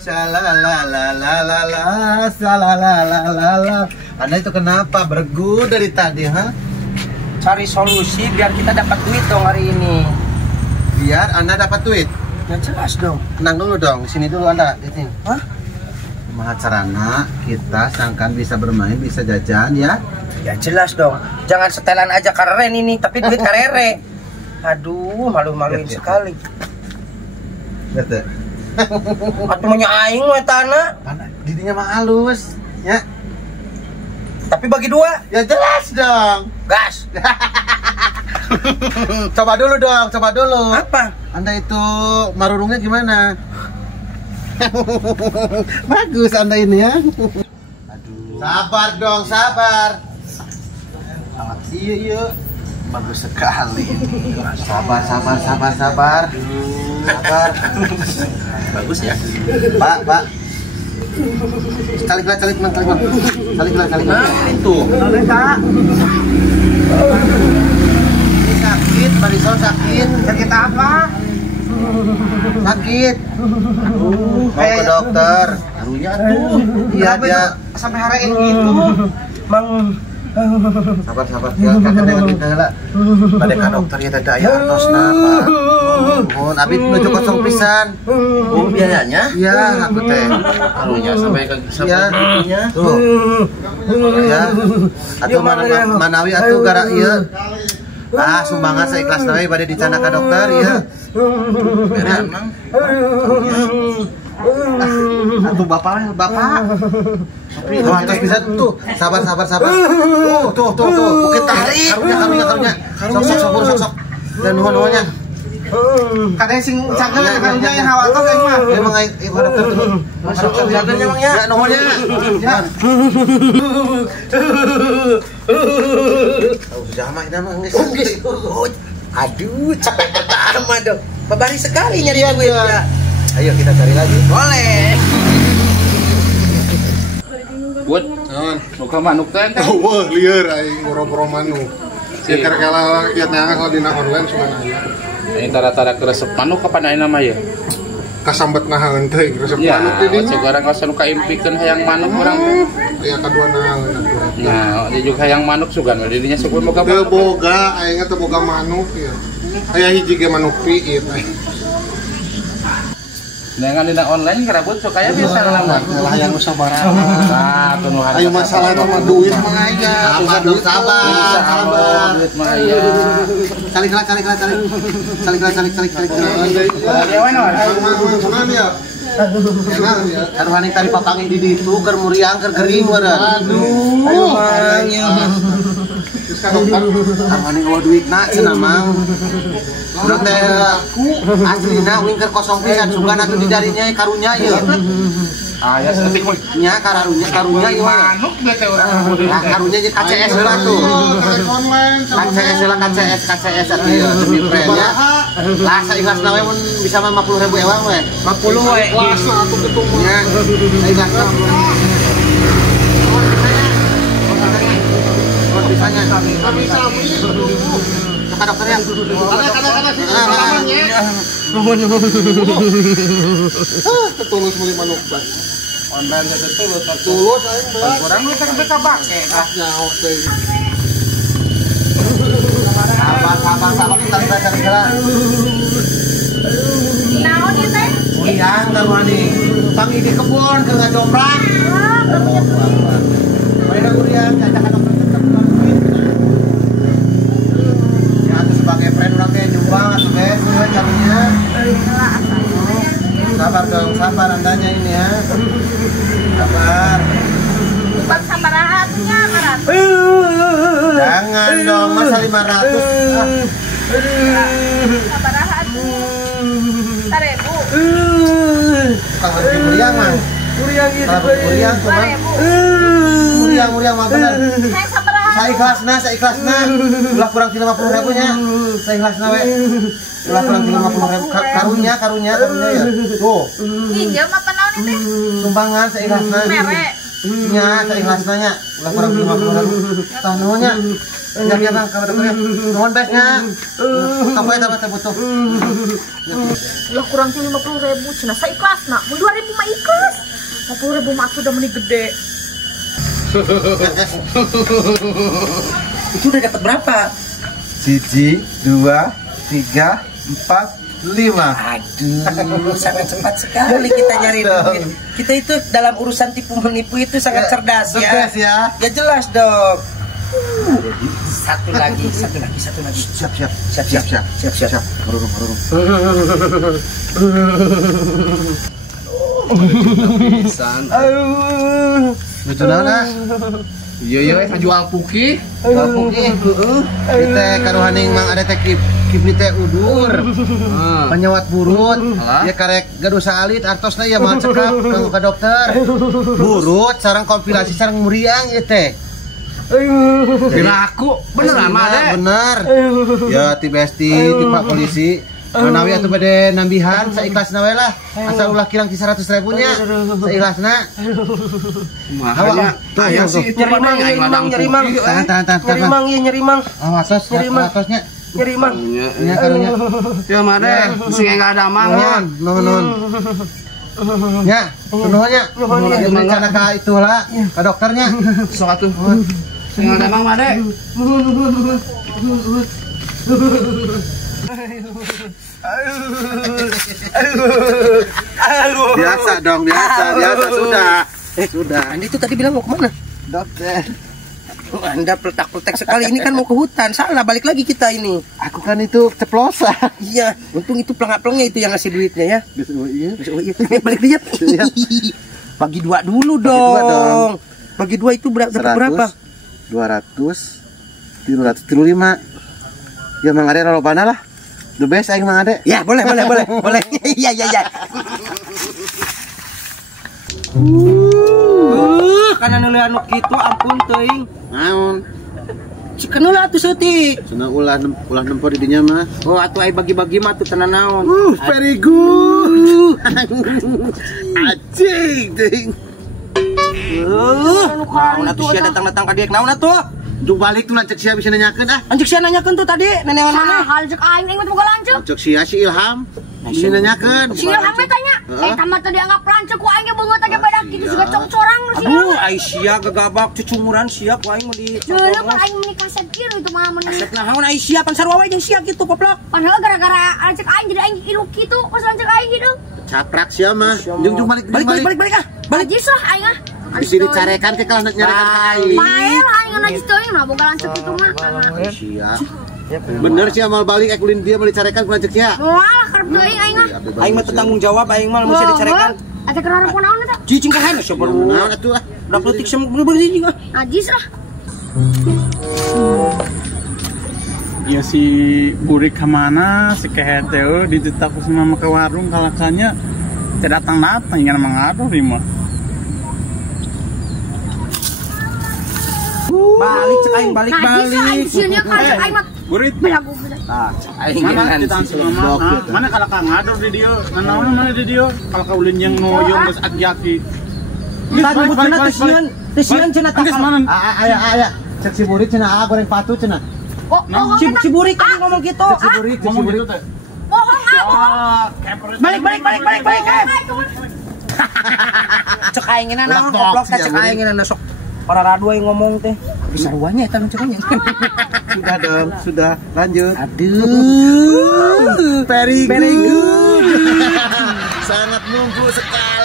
Salalalalala, salalalalala. Anda itu kenapa bergu dari tadi, ha? Cari solusi biar kita dapat duit dong hari ini. Biar Anda dapat duit. Ya jelas dong. Tenang dulu dong, di sini dulu Anda, di sini. Hah? Maha Sarana, kita sangkan bisa bermain, bisa jajan ya. Ya jelas dong. Jangan setelan aja keren ini, tapi duit karere. Aduh, malu-maluin sekali. Lihat deh. Atuh punya aing we tanah. Didinya mah halus, ya. Tapi bagi dua. Ya jelas dong. Gas. Coba dulu dong, coba dulu. Apa? Anda itu marurungnya gimana? Bagus Anda ini ya. Aduh. Sabar dong, sabar. Iya. Bagus sekali. Sabar. Sabar. Bagus ya. Pak. Calik. Nah, itu. Ini sakit, Marisol sakit. Sakit apa? Sakit. Mau ke dokter. Harunya tuh. Iya dia Sampai hari ini gitu. Mang sabar ya kakak dengan kita lah. Pada ka dokter ya tadi aya artosna Pak. Mohon abi nuju kosong pisan. oh biayanya? Iya, aku teh. Harunya sampai gitunya. Tuh. Ya. Atuh manawi atuh gara ieu. Sumbangan seikhlasna we bade dicana ka dokter ya. Beneran Mang. Atuh bapak. Terus bisa tuh, sabar. Tuh. Bukit tarik. Karunya. Sok. Dan nuhun-nuhunnya. Kadang sing cangkel karunya yang hawatos aing mah. Emang ieu dokter dulu. Masuk jagan emang ya. Ya nuhunnya. Ya. Sama ini mah geus. Aduh, capek pertama dong. Babari sekali nyari duit ya. Ayo kita cari lagi. Boleh. Buat, nuka manuk teh. Wah, liar aing boro-boro manuk. Ya kala lihat kalau dina online sugan aya. Ini tara-tara keresep manuk kapan aya nama ya? Kasambet nahan teh resep Ya, manuk di dinya. sekarang kasa nuka impikeun hayang manuk urang teh. Ya kadua nahan. Nah, dia juga hayang manuk sugan di dinya sugan boga Teu manuk. boga aing teh boga manuk ya. Aya hiji ge manuk piit. Dengan dina online kerabut sok aya biasa nama. Lah yang usah barang. Nah, tuh nu harga. Ayo masalah nama duit mah aya. Sabar. Duit mah aya. Calik. Ya we naon? Sugan ya. Karwani tadi papangi di ditu keur muriang keur gering meureun. Aduh. Geus ka dokter. Karwani eueuh duitna cenah mang. Urang teh aslina uing keur kosong pisan sugan atuh di darinya karunya ieu. Aya setik mah. Nya karunya ieu mah. Manuk teh teh urang. Nah, karunya jeung KCS heula tuh. Online. KCS atuh ieu demi brandnya. Lah saikhlasna we mun bisa mah 50.000 ewang we. 50 we. Puasa atuh ketemu. Nya saikhlasna. Bisanya. Ke dokter ya. Ketulus meuli manuk teh. Online teh tulus Tulus aing belas. urang nu teh beka bake kah. Nyaho teh. Sabar kita segala. Naon ieu teh? Uriang karwani. Pangi di kebun keur ngajoprak. Bae uriang cacakan dokter tetep duit. Ya atuh sebagai friend urang teh nyumbang atuh guys, caranya. Sabar andanya ini ya. Sabar. Bukan sabaraha atunya karat. Jangan dong, masa 500. Sabaraha atunya. 1000. Bukan berarti muriang mah. Kuriang gitu. Muriang tuh mah. 2000. Muriang mah bener. Saya sabaraha. Saikhlasna. Ulah kurang 50.000 nya. Saikhlasna we. Ulah kurang 50.000 karunya ya. Tuh. Injil mah panaon teh? Sumbangan saikhlasna. Merek. Nya saikhlasna nya. Ulah kurang 50.000. Tah nuhun nya. Ya bang, kamu dokter ya. Mohon bestnya. Kamu ya tambah butuh. Lah kurang tuh 50.000 cina saya ikhlas nak. Mau 2.000 mah ikhlas. 50.000 mah aku udah meni gede. Itu udah dapat berapa? 1, 2, 3, 4, 5. Aduh, sangat cepat sekali kita nyari duit. Kita itu dalam urusan tipu menipu itu sangat cerdas ya. Cerdas ya. Ya jelas dong. Satu lagi. Siap. Marurung. Lucu nah. Iya, jual puki. Kita karuhaning mang ada teh kip teh udur. Penyewat burut. Ya karek gaduh salit artosna ya mah cekap kanggo ka dokter. Burut sareng kompilasi sareng muriang ieu teh. Diraku beneran mah deh. Bener. Ya ti besti ti Pak polisi. Manawi atuh bade nambihan saikhlasna we lah. Asal ulah kirang 100.000 nya. Saikhlasna. Makanya aya sih itu nyeri mang. Tahan. Nyeri mang. Awasosnya. Nyeri mang. Nya karunya. Ya mah deh, sing enggak ada mangnya. Nuhun. Nya, nuhunnya. Ya rencana ka itulah ka dokternya. Sok atuh. Sing ada mang mah deh. Biasa dong, biasa sudah. Andi itu tadi bilang mau kemana? Dokter, Anda peletak-peletak sekali. Ini kan mau ke hutan. Salah, balik lagi kita ini. aku kan itu ceplosan. Iya, untung itu pelangak-pelangnya itu yang ngasih duitnya ya. Oh iya. Balik lihat. Bagi 2 dulu dong. Bagi 2 itu dapat berapa? 200, 335. Ya Mang Ade lolobana lah. The best aing Mang Ade. Ya, boleh. Iya. Karena nulih anu gitu ampun teuing. Naon? Cikeun lah atuh seutik. Cenah ulah nempo di dinya mah. Oh, atuh ai bagi-bagi mah tuh tenan naon. Very good. Acing teuing. Naon atuh sia datang-datang ka dieu naon atuh? Duh balik tuh lancek sia bisa nanyakeun ah. Anjek sia nanyakeun tuh tadi nenewan mana? Hal cek aing mah boga lanceuk. Lancek sia si Ilham. Bisa nanyakeun. Si Ilham tanya, tamat tadi anggap lanceuk ku aing beungeut aja beda kitu siga cong-corang nu sia. Aduh, ai sia gagabak cucumuran sia ku aing mah di. Deuleu mah aing meuni kaset kieu itu mah meuni. Kaset naon ai sia pan sarua we jeung sia kitu goblok. Padahal gara-gara lanceuk aing jadi aing ilu kitu pas lanceuk aing gitu. Caprak sia mah. Jeung balik. Balik ah. Balik lah aing ah. Bisa dicarekan ke kalau nyarekan aing. Bae lah aing najis teuing mah boga lanceuk kitu mah. Sia. Bener sih amal balik ulin dia mau dicarekan ku lanceuk sia. Walah karep teuing aing ah. Aing mah tanggung jawab aing mah mesti dicarekan. Ate kerana kunaon eta? Cicing ka hen sia baru. Naon atuh ah. Berapa detik sama bener-bener juga. Najis lah. Ya si Burik kemana si keheteo ditetaku sama ke warung kalakannya tidak datang ingin mengaruh lima. Balik cek aing balik. Sieunnya ka aing mah. Burit. Belagu. Aing Mana kita sama mana kalau ka ngaruh di dia. Nanaon mana di dia? Kalau ka ulin yang ngoyong geus agyaki. Tadi butuna teh sieun cenah takal. Aya. Cek si Burit cenah goreng patu cenah. Oh, Si Burik kan ngomong gitu. Si Burit. bohong ah. Balik. Cek aing na naon goblok cek aing na sok. Para radu yang ngomong teh. Bisa ruanya eta cekanya. Sudah dong, sudah. Lanjut. Aduh. Very good. Sangat nunggu sekali.